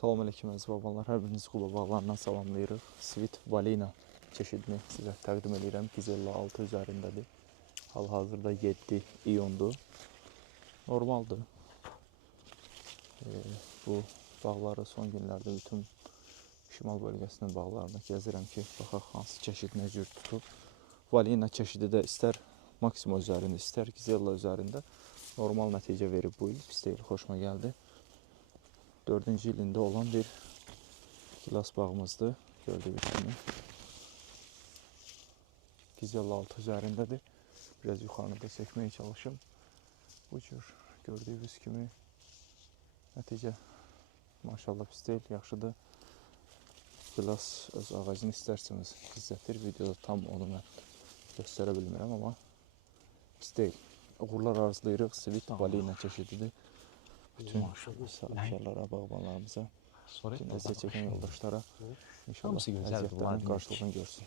Salam aleyküm əziz babalar, hər birinizi Quba bağlarından salamlayırıq. Sweet Valina çeşidini sizə təqdim edirəm. Gizella 6 üzərindədir. Hal-hazırda 7 iyondur. Normaldır. Bu bağları son günlərdə bütün şimal bölgəsinin bağlarını gəzirəm ki, baxaq hansı çeşid nə cür tutub. Valina çeşidi də istər Maximo üzərində, istər Gizella üzərində normal nəticə verib bu il. Pis deyil, xoşuma gəldi. 4-cü ilində olan bir gilas bağımızdır. Gördüyünüz kimi. Gizella 6 üzərindədir. Biraz yuxarıda çəkməyə çalışım. Bu cür gördüyünüz kimi nəticə maşallah pis deyil, yaxşıdır. Gilas öz ağacını istərseniz gizlətir. Videoda tam onu mən göstərə bilmirəm, amma pis deyil. Uğurlar arzulayırıq. Sweet Valina çeşididir. Bütün sahibkarlara, bağbanlarımıza, nəzərə çəkən yoldaşlara inşallah əziyyətlərin qarşılığını görsün.